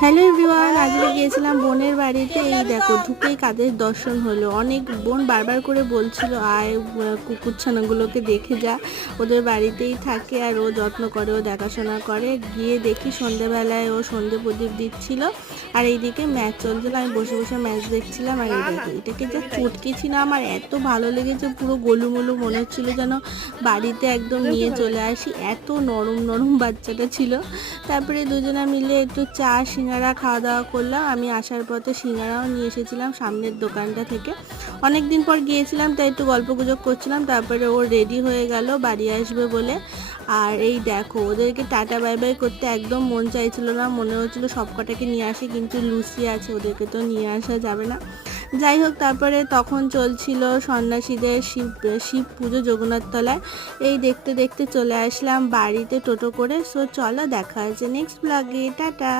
Hello everyone, আজকে গিয়েছিলাম বোনের বাড়িতে। এই দেখো ঢুকেই কাদের দর্শন হলো। অনেক বোন বারবার করে বলছিল আয় কুকুরছানাগুলোকে দেখে যা, ওদের বাড়িতেই থাকে আর ও যত্ন করে, ও দেখাশোনা করে। গিয়ে দেখি সন্ধেবেলায় ও সন্ধে প্রদীপ দিচ্ছিল আর এইদিকে ম্যাচ চলছিল। আমি বসে বসে ম্যাচ দেখছিলাম আর এই দেখো এটাকে যা চটকেছি না, আমার এত ভালো লেগেছে, পুরো গোলুমোলু মনে হচ্ছিল যেন বাড়িতে একদম নিয়ে চলে আসি, এত নরম নরম বাচ্চাটা ছিল। তারপরে দুজনে মিলে একটু চা সিঙ্গারা খাওয়া দাওয়া করলাম। আমি আসার পথে সিঙ্গারাও নিয়ে এসেছিলাম সামনের দোকানটা থেকে। অনেক দিন পর গিয়েছিলাম তাই একটু গল্প গুজব করছিলাম। তারপরে ও রেডি হয়ে গেল বাড়ি আসবে বলে। আর এই দেখো ওদেরকে টাটা বাই বাই করতে একদম মন চাইছিল না, মনে হচ্ছিল সব কটাকে নিয়ে আসি, কিন্তু লুসি আছে, ওদেরকে তো নিয়ে আসা যাবে না। যাই হোক, তারপরে তখন চলছিল সন্ন্যাসীদের শিব পুজো জগন্নাথ তলায়। এই দেখতে দেখতে চলে আসলাম বাড়িতে টোটো করে। সো চলো, দেখা আছে নেক্সট ব্লগে, টাটা।